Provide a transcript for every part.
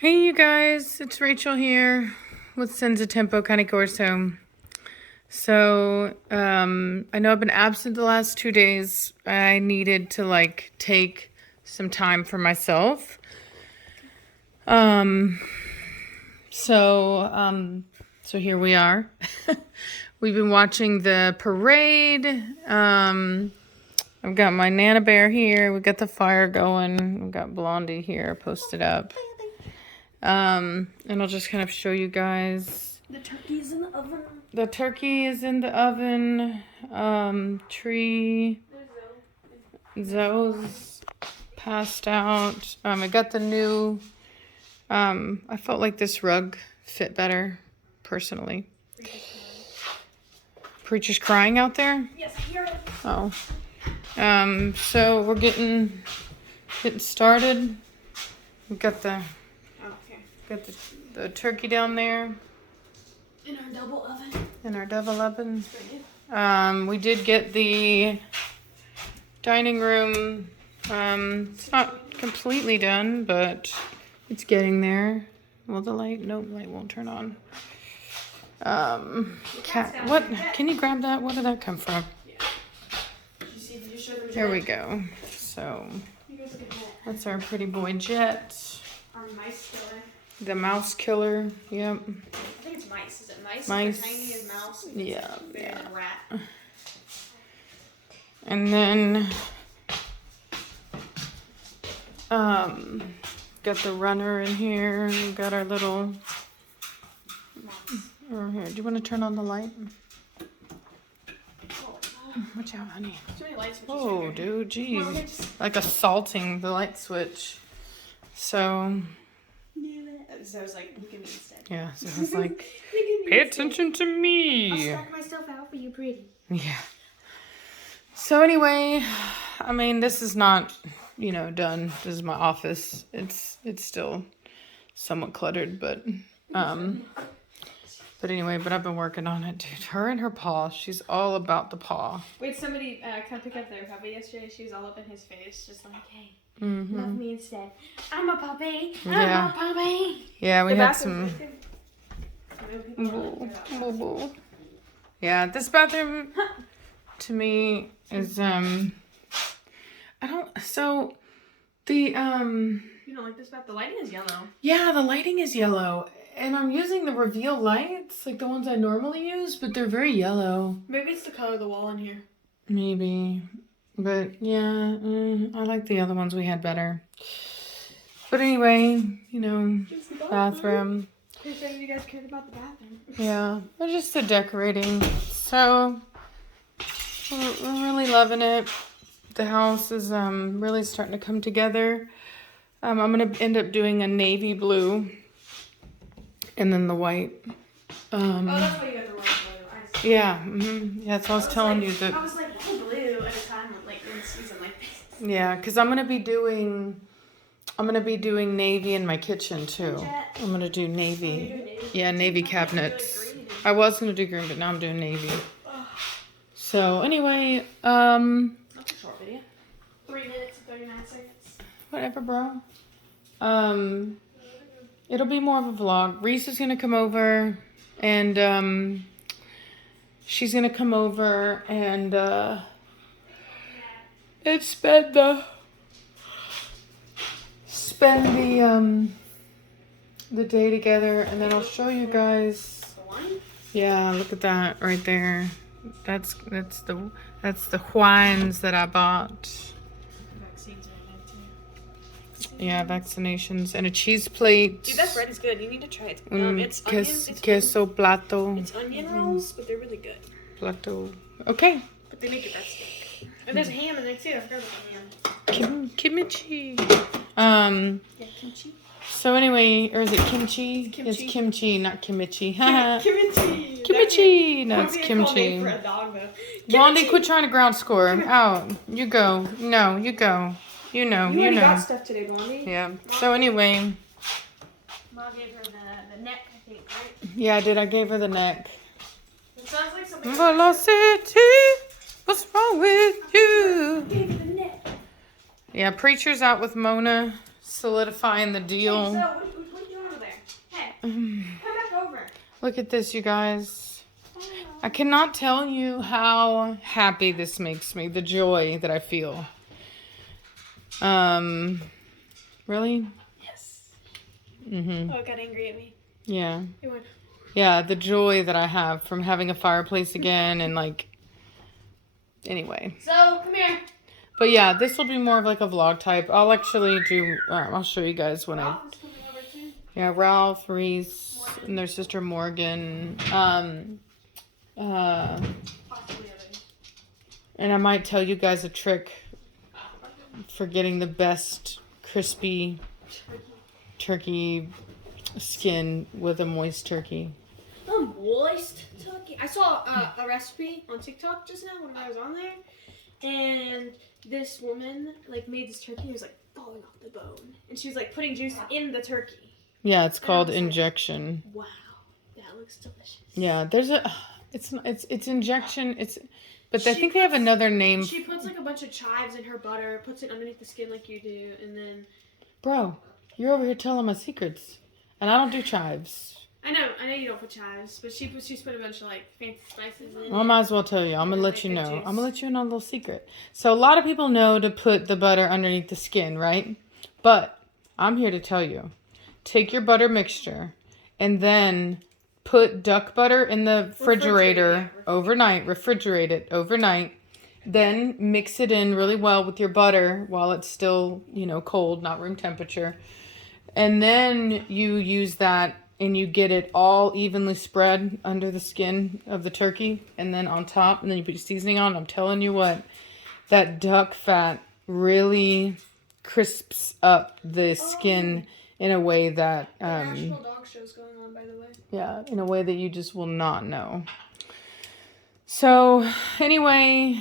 Hey you guys, it's Rachel here with Senza Tempo Cane Corso. So, I know I've been absent the last 2 days. I needed to take some time for myself. So here we are. We've been watching the parade. I've got my Nana Bear here. We got the fire going. We've got Blondie here posted up. And I'll just kind of show you guys. The turkey is in the oven. The turkey is in the oven. Zoe's passed out. I got the new, I felt like this rug fit better, personally. Preacher's crying out there? Yes, I hear it. Oh. So we're getting started. We've got the turkey down there. In our double oven. We did get the dining room. It's not completely done, but it's getting there. Well, the light won't turn on. What? Can you grab that? Where did that come from? There we go. So that's our pretty boy Jet. Our mice killer. The mouse killer. Yep. I think it's mice. Is it mice? Mice. They're tiny as mouse. Yeah. And rat. And then got the runner in here. We got our little over here. Do you want to turn on the light? Watch out, honey. Oh, dude, jeez. Like assaulting the light switch. So So I was like, look at me instead. yeah, so I was like, pay attention to me. I'll stack myself out for you, pretty. Yeah. So anyway, I mean, this is not, done. This is my office. It's still somewhat cluttered, but anyway, I've been working on it, dude. Her and her paw. She's all about the paw. Wait, somebody come pick up their puppy yesterday. She was all up in his face, just like, hey, love me instead. I'm a puppy. I'm a puppy. Yeah, we had some. Yeah, this bathroom to me is I don't. So the You don't like this bath? The lighting is yellow. Yeah, the lighting is yellow. And I'm using the reveal lights, like the ones I normally use, but they're very yellow. Maybe it's the color of the wall in here. Maybe. But yeah, I like the other ones we had better. But anyway, bathroom. Pretty sure you guys cared about the bathroom. Yeah, they're just the decorating. So, we're really loving it. The house is really starting to come together. I'm going to end up doing a navy blue. And then the white. Oh, that's why you got the light blue. Yeah, yeah. So I was telling you that. I was like, why blue at a time like in season like this? Yeah, because I'm gonna be doing navy in my kitchen too. I'm gonna do navy. Yeah, navy cabinets. I was gonna do green, but now I'm doing navy. So anyway, That's a short video. 3 minutes and 39 seconds. Whatever, bro. It'll be more of a vlog. Reese is gonna come over, and she's gonna come over and spend the day together, and then I'll show you guys. Yeah, look at that right there. That's the wines that I bought. Yeah, vaccinations and a cheese plate. Dude, that bread is good. You need to try it. It's queso plato. It's onion rolls, but they're really good. Plato. Okay. But they make it best. And there's ham in there too. I forgot about the ham. Kimchi. Yeah, kimchi. So anyway, or is it kimchi? Kimchi. It's kimchi, not kimchi. Kimchi. Kimchi. No, it's kimchi. For a dog, though. Blondie, quit trying to ground score. Out. You go. No, you go. You know. You got stuff today, Blondie. Yeah. So anyway. Mom gave her the neck, I think, right? Yeah, I did. I gave her the neck. It sounds like something. Velocity. What's wrong with you? Gave her the neck. Yeah, Preacher's out with Mona, solidifying the deal. Hey, so, what Come back over. Look at this, you guys. I cannot tell you how happy this makes me. The joy that I feel. Really? Yes. Mm-hmm. Oh, it got angry at me. Yeah. It went. Yeah, the joy that I have from having a fireplace again and like, anyway. So, come here. But yeah, this will be more of like a vlog type. I'll actually do, I'll show you guys when Ralph is coming over too. yeah, Ralph, Reese, and their sister Morgan. Possibly others. And I might tell you guys a trick for getting the best crispy turkey skin with a moist turkey. A moist turkey. I saw a recipe on TikTok just now when I was on there, and this woman like made this turkey. It was like falling off the bone, and she was like putting juice in the turkey. Yeah, it's called was like, injection. Wow, that looks delicious. Yeah, there's a, it's injection. But I She think they have puts- another name. She puts like a bunch of chives in her butter, puts it underneath the skin like you do, and then. Bro, you're over here telling my secrets, and I don't do chives. I know you don't put chives, but she's put a bunch of like fancy spices in Well, I it. might as well tell you. I'm gonna let you Make know. good juice. I'm gonna let you in on a little secret. So a lot of people know to put the butter underneath the skin, right? But I'm here to tell you. Take your butter mixture and then put duck butter in the refrigerator overnight. Refrigerate it overnight. Then mix it in really well with your butter while it's still, cold, not room temperature. And then you use that and you get it all evenly spread under the skin of the turkey and then on top, and then you put your seasoning on. I'm telling you what, that duck fat really crisps up the skin in a way that National Dog Show's going on, by the way. yeah, in a way that you just will not know. So anyway,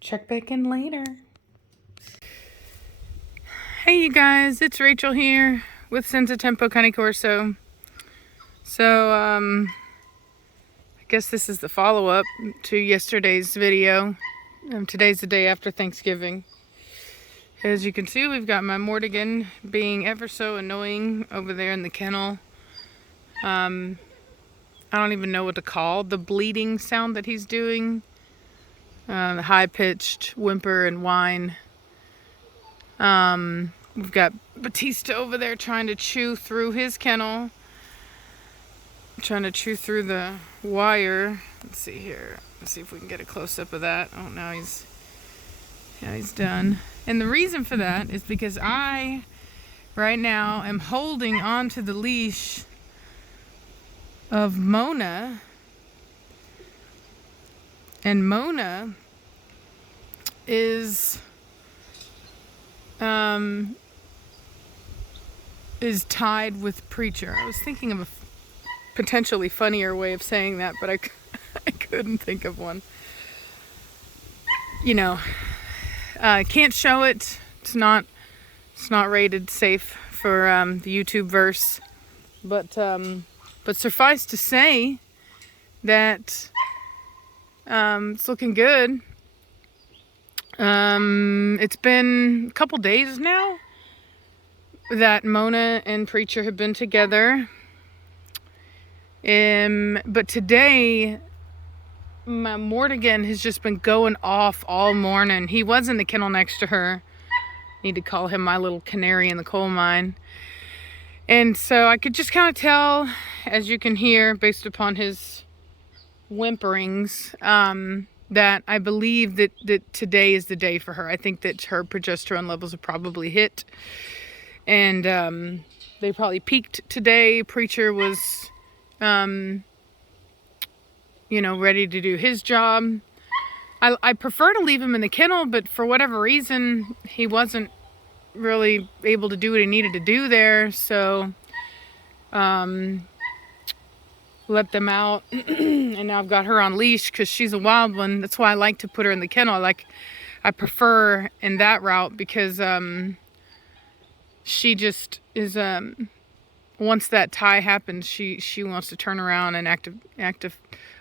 check back in later. Hey you guys, it's Rachel here with Senza Tempo Cane Corso. So I guess this is the follow-up to yesterday's video. Today's the day after Thanksgiving. As you can see, we've got my Mortigan being ever so annoying over there in the kennel. I don't even know what to call the bleating sound that he's doing. The high-pitched whimper and whine. We've got Batista over there trying to chew through his kennel. Trying to chew through the wire. Let's see here. Let's see if we can get a close-up of that. Oh, now he's done. And the reason for that is because I, right now, am holding onto the leash of Mona. And Mona is tied with Preacher. I was thinking of a potentially funnier way of saying that, but I couldn't think of one. Can't show it. It's not rated safe for the YouTube verse. But suffice to say that it's looking good. It's been a couple days now that Mona and Preacher have been together. But today, my Mortigan has just been going off all morning. He was in the kennel next to her. Need to call him my little canary in the coal mine. And so I could just kind of tell, as you can hear, based upon his whimperings, that I believe that today is the day for her. I think that her progesterone levels have probably hit. And they probably peaked today. Preacher was ready to do his job. I prefer to leave him in the kennel, but for whatever reason, he wasn't really able to do what he needed to do there. So, let them out. And now I've got her on leash because she's a wild one. That's why I like to put her in the kennel. I prefer in that route because, she just is, once that tie happens, she wants to turn around and act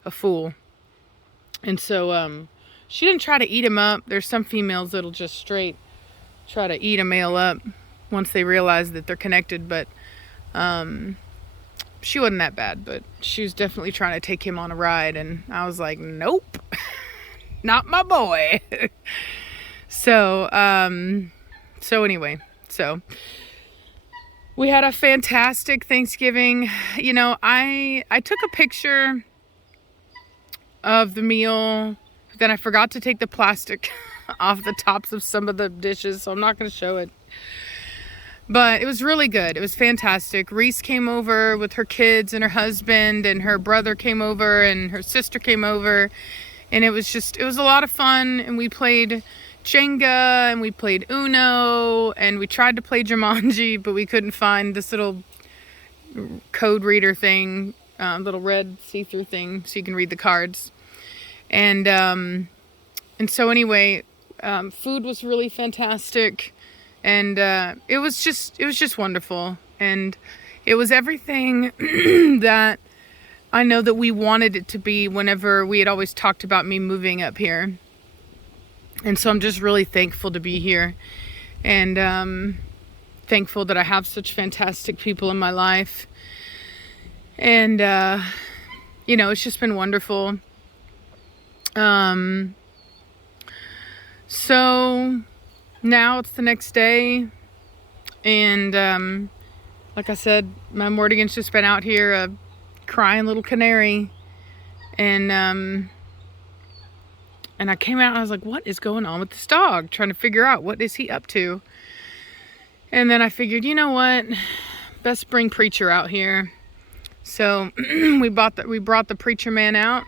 a fool. And so she didn't try to eat him up. There's some females that'll just straight try to eat a male up once they realize that they're connected. But she wasn't that bad, but she was definitely trying to take him on a ride, and I was like, nope, not my boy. So anyway, so we had a fantastic Thanksgiving. You know, I took a picture of the meal, then I forgot to take the plastic off the tops of some of the dishes, so I'm not going to show it. But it was really good. It was fantastic. Reese came over with her kids and her husband, and her brother came over, and her sister came over, and it was a lot of fun. And we played Jenga, and we played Uno, and we tried to play Jumanji, but we couldn't find this little code reader thing, little red see-through thing, so you can read the cards. And so anyway, food was really fantastic, and it was just wonderful, and it was everything that I know that we wanted it to be whenever we had always talked about me moving up here. And so I'm just really thankful to be here, and thankful that I have such fantastic people in my life. And you know, it's just been wonderful. So now it's the next day, and like I said, my Mordigan's just been out here, a crying little canary, and I came out and I was like, what is going on with this dog? Trying to figure out what is he up to. And then I figured, you know what, best bring Preacher out here. So we brought the Preacher man out.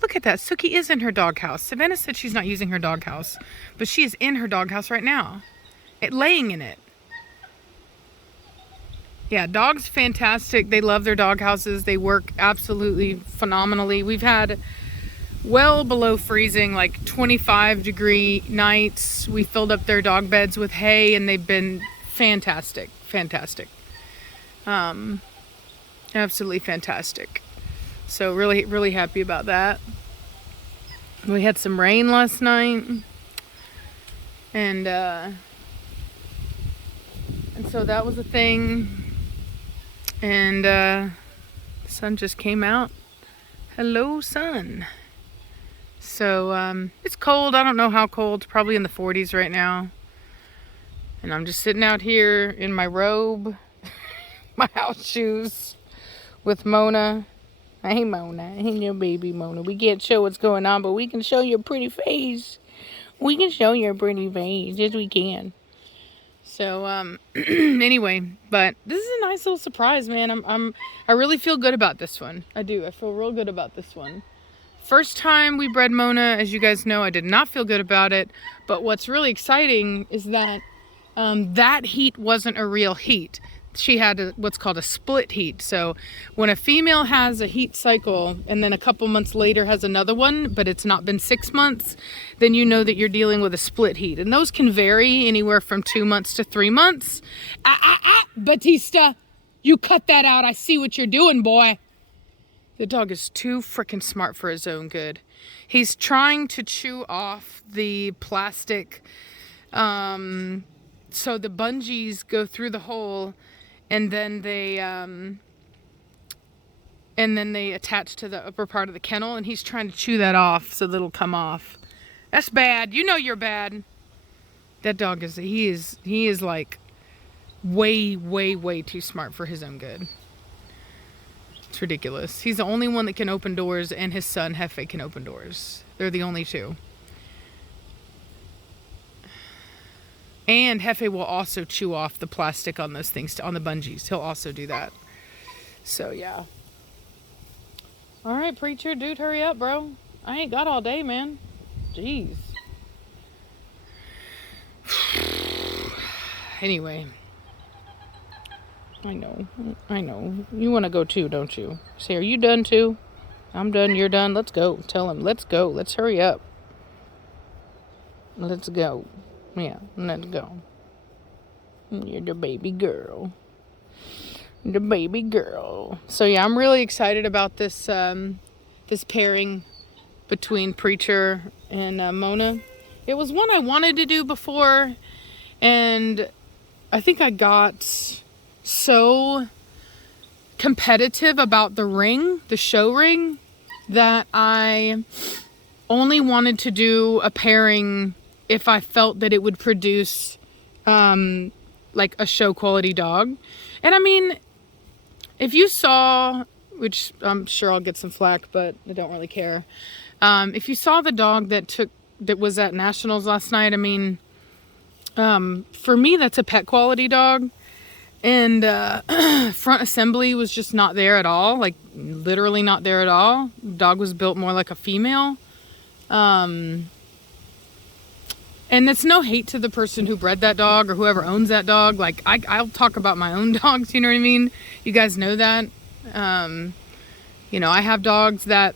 Look at that. Suki is in her doghouse. Savannah said she's not using her doghouse, but she is in her doghouse right now, laying in it. Yeah, dogs fantastic. They love their doghouses. They work absolutely phenomenally. We've had well below freezing, like 25-degree nights. We filled up their dog beds with hay, and they've been fantastic. Absolutely fantastic. So really, really happy about that. We had some rain last night, and so that was a thing. And the sun just came out. Hello, sun. So it's cold. I don't know how cold. It's probably in the 40s right now. And I'm just sitting out here in my robe, my house shoes, with Mona. Hey, Mona. Hey, your baby, Mona. We can't show what's going on, but we can show your pretty face. We can show your pretty face. Yes, we can. So, anyway, but this is a nice little surprise, man. I really feel good about this one. I do. I feel real good about this one. First time we bred Mona, as you guys know, I did not feel good about it. But what's really exciting is that that heat wasn't a real heat. She had what's called a split heat. So when a female has a heat cycle and then a couple months later has another one, but it's not been 6 months, then you know that you're dealing with a split heat. And those can vary anywhere from 2 months to 3 months. Batista, you cut that out. I see what you're doing, boy. The dog is too freaking smart for his own good. He's trying to chew off the plastic, so the bungees go through the hole, and then they attach to the upper part of the kennel, and he's trying to chew that off so that it'll come off. That's bad. You know you're bad. That dog he is like way, way, way too smart for his own good. It's ridiculous. He's the only one that can open doors, and his son Hefe can open doors. They're the only two. And Hefe will also chew off the plastic on those things, on the bungees. He'll also do that. So, yeah. All right, Preacher, dude, hurry up, bro. I ain't got all day, man. Jeez. Anyway. I know. You want to go too, don't you? Say, are you done too? I'm done, you're done. Let's go. Tell him, let's go. Let's hurry up. Let's go. Yeah, let's go. You're the baby girl. The baby girl. So yeah, I'm really excited about this this pairing between Preacher and Mona. It was one I wanted to do before, and I think I got so competitive about the ring, the show ring, that I only wanted to do a pairing if I felt that it would produce like a show quality dog. And I mean, if you saw, which I'm sure I'll get some flack, but I don't really care. If you saw the dog that was at Nationals last night, I mean, for me, that's a pet quality dog. And front assembly was just not there at all, like literally not there at all. Dog was built more like a female. And it's no hate to the person who bred that dog or whoever owns that dog. Like, I'll talk about my own dogs, you know what I mean? You guys know that. You know, I have dogs that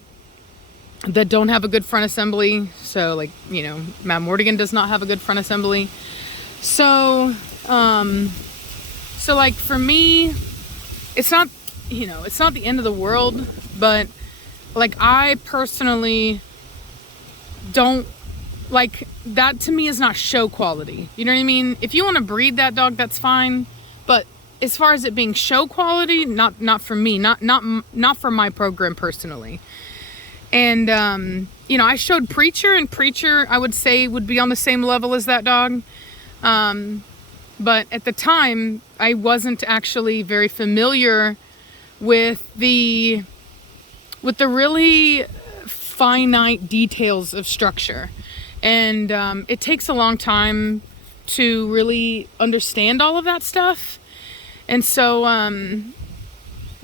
don't have a good front assembly. So, like, you know, Matt Mordigan does not have a good front assembly. So, like, for me, it's not, you know, it's not the end of the world, but, like, I personally don't, like, that to me is not show quality. You know what I mean? If you want to breed that dog, that's fine. But as far as it being show quality, not for me, not for my program personally. And, you know, I showed Preacher, and Preacher, I would say, would be on the same level as that dog. But at the time, I wasn't actually very familiar with the really finite details of structure. And it takes a long time to really understand all of that stuff. And so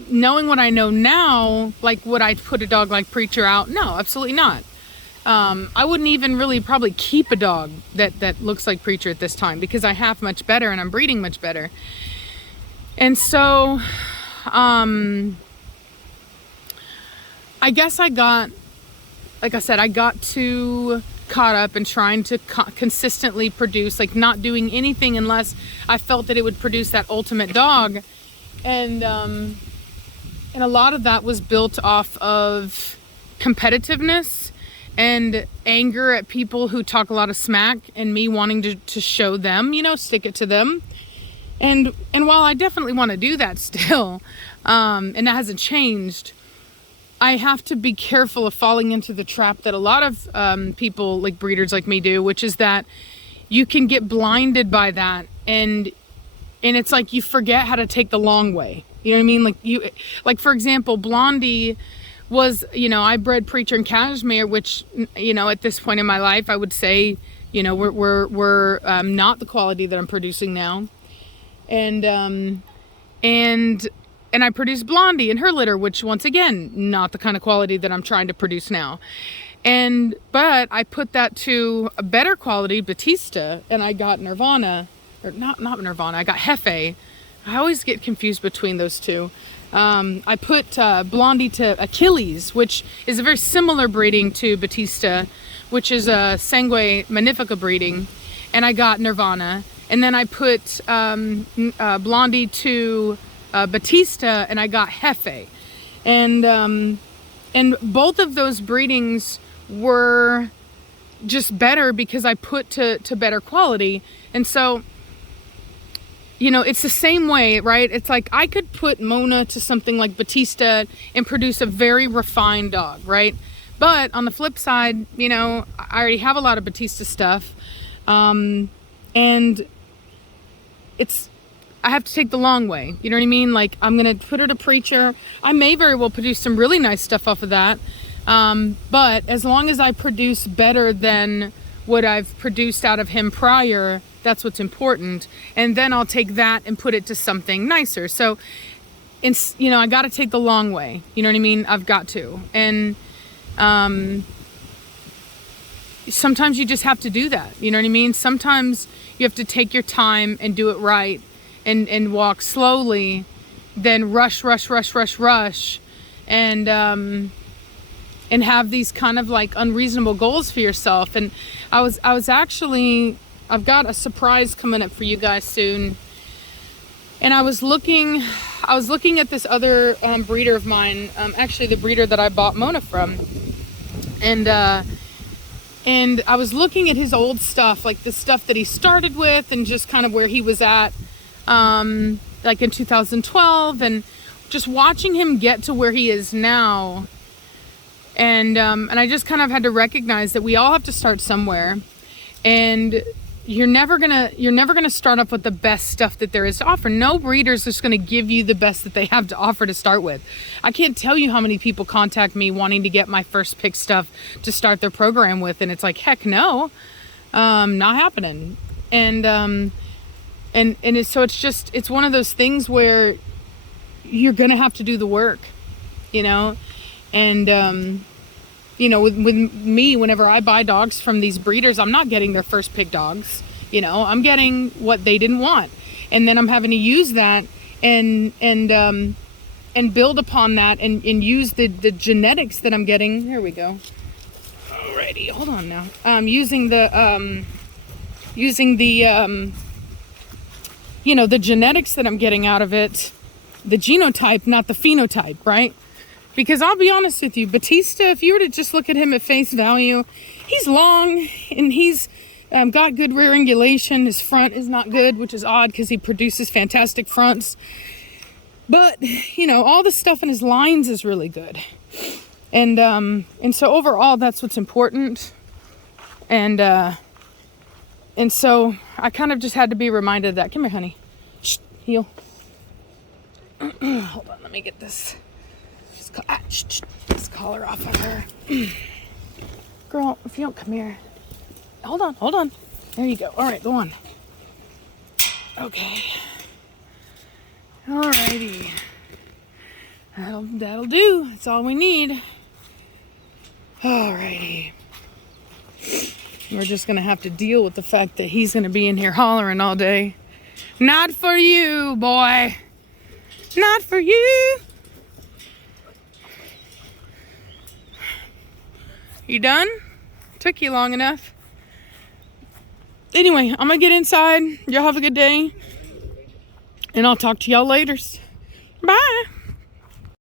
knowing what I know now, like, would I put a dog like Preacher out? No, absolutely not. I wouldn't even really probably keep a dog that looks like Preacher at this time, because I have much better and I'm breeding much better. And so I guess I got too caught up in trying to consistently produce, like, not doing anything unless I felt that it would produce that ultimate dog. And a lot of that was built off of competitiveness and anger at people who talk a lot of smack, and me wanting to show them, you know, stick it to them. And while I definitely want to do that still, and that hasn't changed, I have to be careful of falling into the trap that a lot of people, like breeders like me, do, which is that you can get blinded by that, and it's like you forget how to take the long way. You know what I mean? Like for example, Blondie was, you know, I bred Preacher and Cashmere, which, you know, at this point in my life, I would say, you know, we're not the quality that I'm producing now. And I produced Blondie in her litter, which, once again, not the kind of quality that I'm trying to produce now. But I put that to a better quality, Batista, and I got Nirvana, or not Nirvana, I got Hefe. I always get confused between those two. I put Blondie to Achilles, which is a very similar breeding to Batista, which is a Sangue Magnifica breeding, and I got Nirvana. And then I put Blondie to Batista, and I got Hefe. And both of those breedings were just better because I put to better quality. And so, you know, it's the same way, right? It's like I could put Mona to something like Batista and produce a very refined dog, right? But on the flip side, you know, I already have a lot of Batista stuff. And I have to take the long way. You know what I mean? Like, I'm going to put her to Preacher. I may very well produce some really nice stuff off of that. But as long as I produce better than what I've produced out of him prior, that's what's important. And then I'll take that and put it to something nicer. So, you know, I got to take the long way. You know what I mean? I've got to. And sometimes you just have to do that. You know what I mean? Sometimes you have to take your time and do it right, and walk slowly, then rush, and have these kind of like unreasonable goals for yourself. And I was actually, I've got a surprise coming up for you guys soon. And I was looking at this other breeder of mine, actually the breeder that I bought Mona from. And I was looking at his old stuff, like the stuff that he started with and just kind of where he was at, like in 2012. And just watching him get to where he is now. And I just kind of had to recognize that we all have to start somewhere, and you're never gonna start off with the best stuff that there is to offer. No breeder's just gonna give you the best that they have to offer to start with. I can't tell you how many people contact me wanting to get my first pick stuff to start their program with, and it's like, heck no, not happening. And it's one of those things where you're gonna have to do the work, you know. And with me, whenever I buy dogs from these breeders, I'm not getting their first pick dogs. You know, I'm getting what they didn't want, and then I'm having to use that and build upon that and use the genetics that I'm getting. There we go. Alrighty, hold on now. Using the the genetics that I'm getting out of it, the genotype, not the phenotype, right? Because I'll be honest with you, Batista, if you were to just look at him at face value, he's long and he's got good rear angulation. His front is not good, which is odd because he produces fantastic fronts. But, all the stuff in his lines is really good. And so overall, that's what's important. And so I kind of just had to be reminded of that. Come here, honey. Shh, heel. Hold on, let me get this. This collar off of her. Girl, if you don't come here. Hold on. There you go. All right, go on. Okay. Alrighty. That'll do. That's all we need. Alrighty. We're just gonna have to deal with the fact that he's gonna be in here hollering all day. Not for you, boy. Not for you. You done? Took you long enough. Anyway, I'm gonna get inside. Y'all have a good day. And I'll talk to y'all later. Bye.